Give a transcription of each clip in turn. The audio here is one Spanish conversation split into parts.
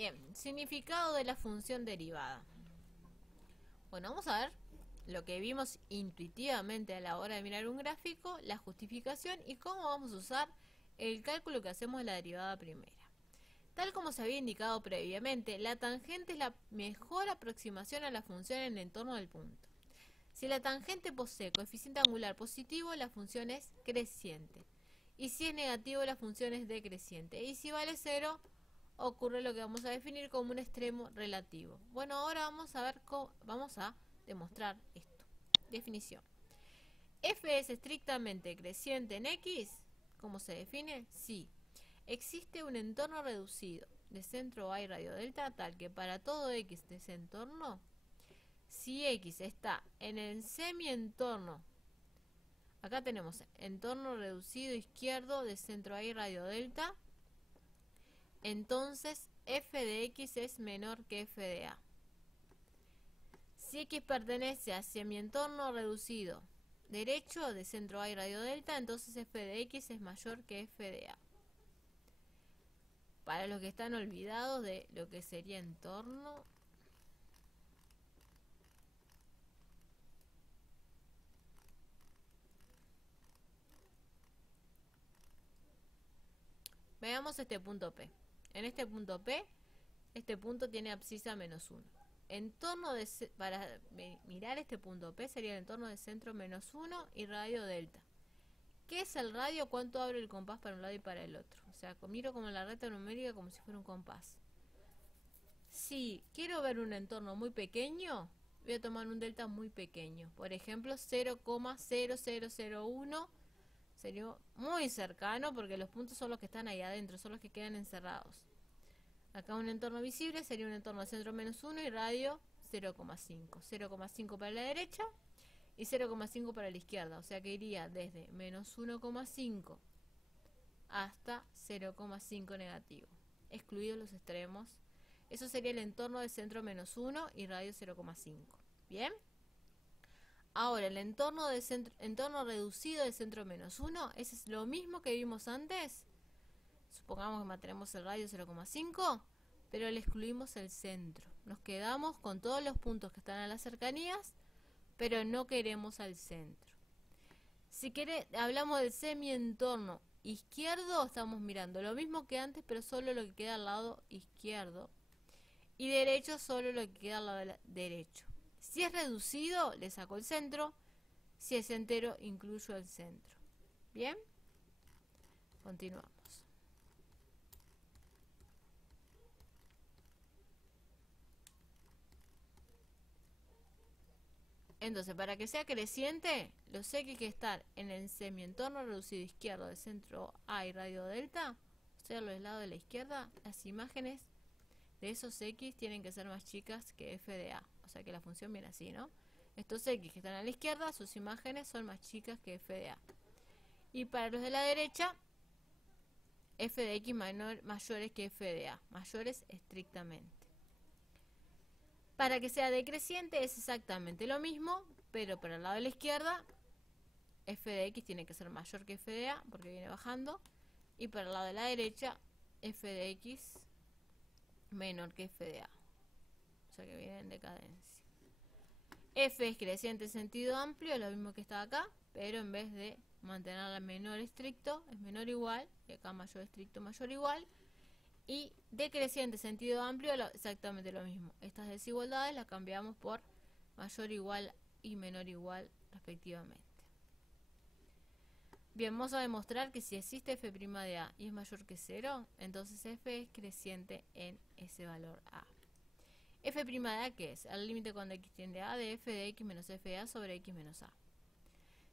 Bien, significado de la función derivada. Bueno, vamos a ver lo que vimos intuitivamente a la hora de mirar un gráfico, la justificación y cómo vamos a usar el cálculo que hacemos de la derivada primera. Tal como se había indicado previamente, la tangente es la mejor aproximación a la función en el entorno del punto. Si la tangente posee coeficiente angular positivo, la función es creciente. Y si es negativo, la función es decreciente. Y si vale 0, ocurre lo que vamos a definir como un extremo relativo. Bueno, ahora vamos a ver vamos a demostrar esto. Definición. F es estrictamente creciente en X. ¿Cómo se define? Sí. Existe un entorno reducido de centro A y radio delta tal que para todo X de ese entorno, si X está en el semi-entorno, acá tenemos entorno reducido izquierdo de centro A y radio delta, entonces f de X es menor que f de A. Si X pertenece a semi-entorno reducido derecho de centro A y radio delta, entonces f de X es mayor que f de A. Para los que están olvidados de lo que sería entorno, veamos este punto P. En este punto P, este punto tiene abscisa menos 1. Entorno de, para mirar este punto P sería el entorno de centro menos 1 y radio delta. ¿Qué es el radio? ¿Cuánto abre el compás para un lado y para el otro? O sea, miro como la recta numérica como si fuera un compás. Si quiero ver un entorno muy pequeño, voy a tomar un delta muy pequeño. Por ejemplo, 0,0001 sería muy cercano porque los puntos son los que están ahí adentro, son los que quedan encerrados. Acá un entorno visible sería un entorno de centro menos 1 y radio 0,5. 0,5 para la derecha y 0,5 para la izquierda. O sea que iría desde menos 1,5 hasta 0,5 negativo. Excluidos los extremos. Eso sería el entorno de centro menos 1 y radio 0,5. ¿Bien? Ahora, el entorno reducido de centro menos 1, ese es lo mismo que vimos antes. Supongamos que mantenemos el radio 0,5, pero le excluimos el centro. Nos quedamos con todos los puntos que están a las cercanías, pero no queremos al centro. Si hablamos del semi-entorno izquierdo, estamos mirando lo mismo que antes, pero solo lo que queda al lado izquierdo. Y derecho, solo lo que queda al lado derecho. Si es reducido, le saco el centro. Si es entero, incluyo el centro. ¿Bien? Continuamos. Entonces, para que sea creciente, los X que están en el semientorno reducido izquierdo de centro A y radio delta, o sea, los lados de la izquierda, las imágenes de esos X tienen que ser más chicas que f de A. O sea que la función viene así, ¿no? Estos X que están a la izquierda, sus imágenes son más chicas que f de A. Y para los de la derecha, f de X mayores que f de A, mayores estrictamente. Para que sea decreciente es exactamente lo mismo, pero para el lado de la izquierda, f de X tiene que ser mayor que f de A, porque viene bajando. Y para el lado de la derecha, f de X menor que f de A. O sea que viene en decadencia. F es creciente en sentido amplio, es lo mismo que está acá, pero en vez de mantenerla menor estricto, es menor igual, y acá mayor estricto, mayor igual. Y decreciente sentido amplio, exactamente lo mismo. Estas desigualdades las cambiamos por mayor igual y menor igual respectivamente. Bien, vamos a demostrar que si existe f' de A y es mayor que 0, entonces f es creciente en ese valor A. F' de A, ¿qué es? El límite cuando x tiende a de f de x menos f de A sobre x menos A.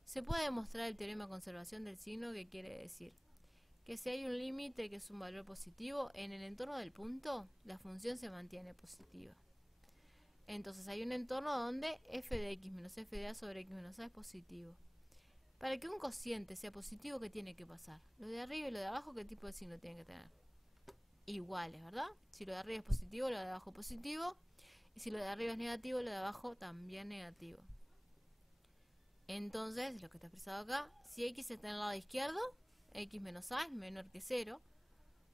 Se puede demostrar el teorema de conservación del signo, que quiere decir que si hay un límite que es un valor positivo, en el entorno del punto, la función se mantiene positiva. Entonces hay un entorno donde f de x menos f de A sobre x menos A es positivo. Para que un cociente sea positivo, ¿qué tiene que pasar? Lo de arriba y lo de abajo, ¿qué tipo de signo tienen que tener? Iguales, ¿verdad? Si lo de arriba es positivo, lo de abajo positivo. Y si lo de arriba es negativo, lo de abajo también negativo. Entonces, lo que está expresado acá, si x está en el lado izquierdo, x menos a es menor que 0,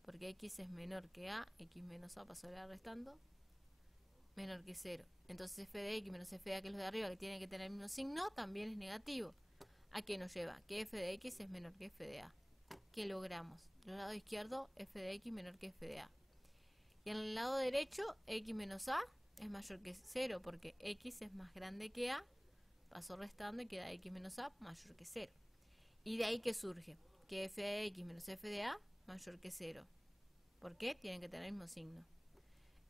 porque x es menor que a, x menos a, paso a restando, menor que 0. Entonces f de x menos f de a, que es lo de arriba, que tiene que tener el mismo signo, también es negativo. ¿A qué nos lleva? Que f de x es menor que f de a. ¿Qué logramos? Del lado izquierdo, f de x menor que f de a. Y en el lado derecho, x menos a es mayor que 0, porque x es más grande que a, paso restando y queda x menos a mayor que 0. Y de ahí que surge que f de x menos f de a mayor que 0. ¿Por qué? Tienen que tener el mismo signo.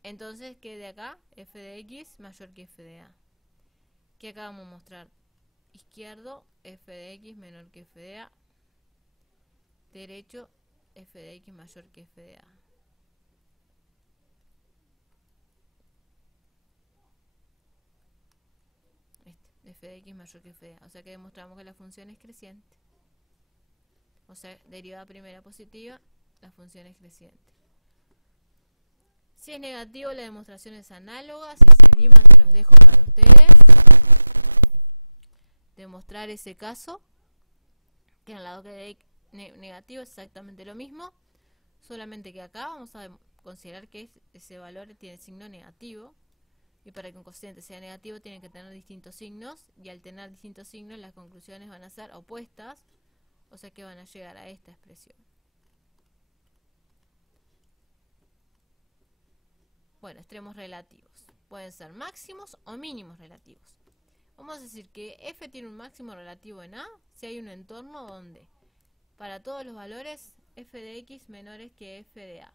Entonces, ¿qué de acá? F de x mayor que f de a. ¿Qué acá vamos a mostrar? Izquierdo, f de x menor que f de a. Derecho, f de x mayor que f de a. F de x mayor que f de a. O sea que demostramos que la función es creciente. O sea, derivada primera positiva, la función es creciente. Si es negativo, la demostración es análoga. Si se animan, se los dejo para ustedes demostrar ese caso, que en el lado que de negativo es exactamente lo mismo, solamente que acá vamos a considerar que ese valor tiene signo negativo, y para que un cociente sea negativo tienen que tener distintos signos, y al tener distintos signos las conclusiones van a ser opuestas, o sea que van a llegar a esta expresión. Bueno, extremos relativos. Pueden ser máximos o mínimos relativos. Vamos a decir que f tiene un máximo relativo en a si hay un entorno donde para todos los valores f de x menores que f de a.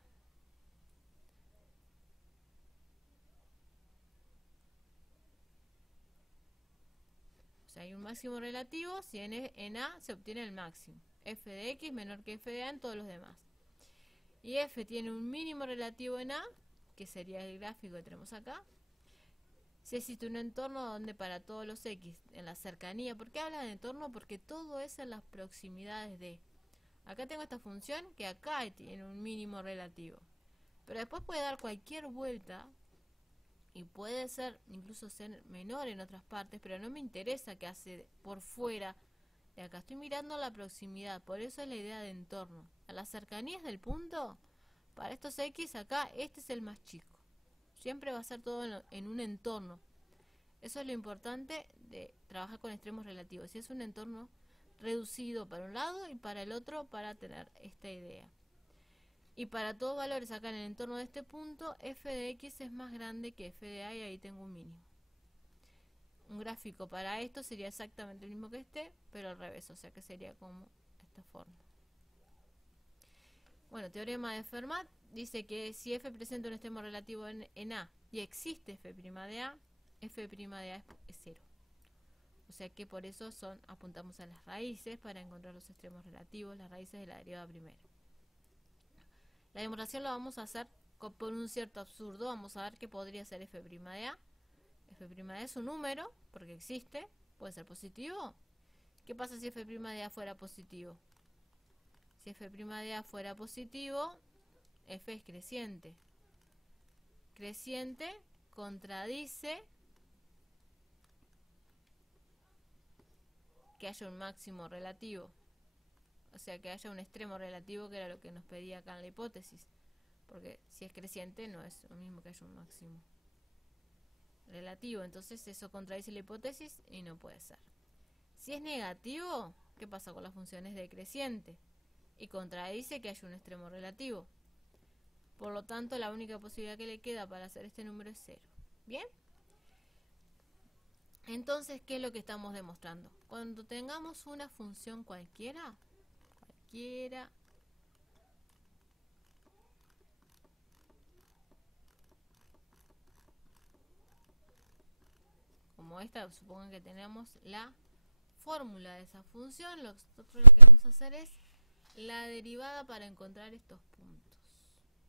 O sea, hay un máximo relativo si en a se obtiene el máximo. F de x menor que f de a en todos los demás. Y f tiene un mínimo relativo en a, que sería el gráfico que tenemos acá, si existe un entorno donde para todos los x en la cercanía. ¿Por qué habla de entorno? Porque todo es en las proximidades de. Acá tengo esta función que acá tiene un mínimo relativo, pero después puede dar cualquier vuelta y puede ser incluso ser menor en otras partes, pero no me interesa que hace por fuera de acá. Estoy mirando la proximidad, por eso es la idea de entorno. A las cercanías del punto, para estos x acá, este es el más chico. Siempre va a ser todo en un entorno. Eso es lo importante de trabajar con extremos relativos. Si es un entorno reducido para un lado y para el otro, para tener esta idea. Y para todos valores acá en el entorno de este punto, f de x es más grande que f de a, y ahí tengo un mínimo. Un gráfico para esto sería exactamente el mismo que este, pero al revés, o sea que sería como esta forma. Bueno, teorema de Fermat dice que si f presenta un extremo relativo en a y existe f' de a, f' de a es 0. O sea que por eso apuntamos a las raíces para encontrar los extremos relativos, las raíces de la derivada primera. La demostración la vamos a hacer por un cierto absurdo. Vamos a ver qué podría ser f' de a. F' de a es un número, porque existe, puede ser positivo. ¿Qué pasa si f' de a fuera positivo? Si f' de a fuera positivo, f es creciente. Creciente contradice que haya un máximo relativo. O sea, que haya un extremo relativo, que era lo que nos pedía acá en la hipótesis. Porque si es creciente no es lo mismo que haya un máximo relativo. Entonces eso contradice la hipótesis y no puede ser. Si es negativo, ¿qué pasa con las funciones decreciente? Y contradice que haya un extremo relativo. Por lo tanto, la única posibilidad que le queda para hacer este número es 0. ¿Bien? Entonces, ¿qué es lo que estamos demostrando? Cuando tengamos una función cualquiera, como esta, supongan que tenemos la fórmula de esa función, nosotros lo que vamos a hacer es la derivada para encontrar estos puntos.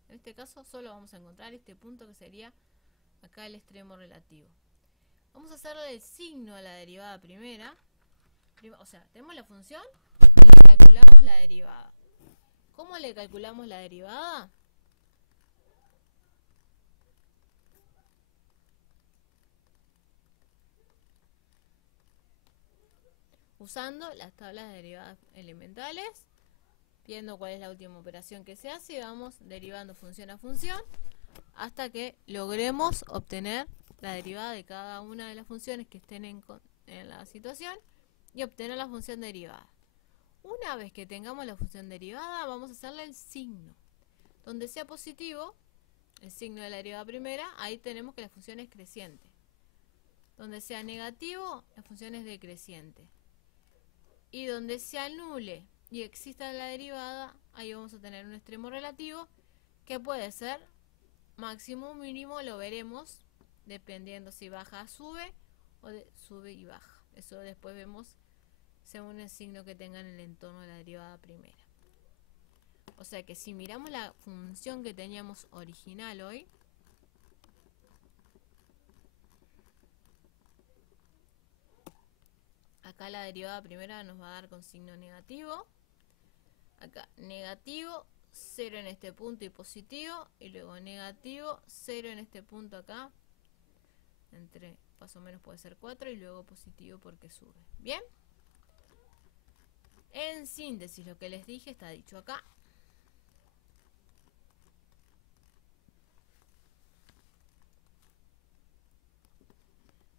En este caso solo vamos a encontrar este punto que sería acá el extremo relativo. Vamos a hacerle el signo a la derivada primera. O sea, tenemos la función y calculamos la derivada. ¿Cómo le calculamos la derivada? Usando las tablas de derivadas elementales. viendo cuál es la última operación que se hace y vamos derivando función a función hasta que logremos obtener la derivada de cada una de las funciones que estén en la situación y obtener la función derivada. Una vez que tengamos la función derivada, vamos a hacerle el signo. Donde sea positivo, el signo de la derivada primera, ahí tenemos que la función es creciente. Donde sea negativo, la función es decreciente. Y donde se anule y exista la derivada, ahí vamos a tener un extremo relativo que puede ser máximo o mínimo, lo veremos dependiendo si baja sube o sube y baja. Eso después vemos según el signo que tenga en el entorno de la derivada primera. O sea que si miramos la función que teníamos original hoy, acá la derivada primera nos va a dar con signo negativo. Acá negativo, 0 en este punto y positivo. Y luego negativo, 0 en este punto acá. Entre más o menos puede ser 4 y luego positivo porque sube. ¿Bien? En síntesis, lo que les dije está dicho acá.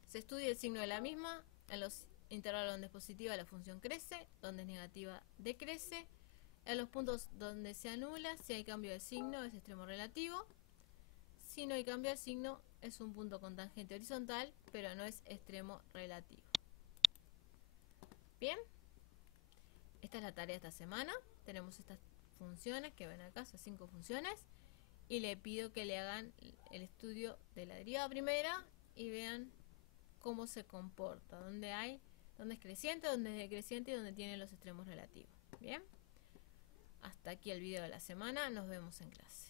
Se estudia el signo de la misma. En los intervalos donde es positiva la función crece, donde es negativa decrece. En los puntos donde se anula, si hay cambio de signo es extremo relativo. Si no hay cambio de signo es un punto con tangente horizontal, pero no es extremo relativo. Bien, esta es la tarea de esta semana. Tenemos estas funciones que ven acá, son 5 funciones. Y le pido que le hagan el estudio de la derivada primera y vean cómo se comporta, dónde es creciente, dónde es decreciente y dónde tiene los extremos relativos. Bien, hasta aquí el video de la semana, nos vemos en clase.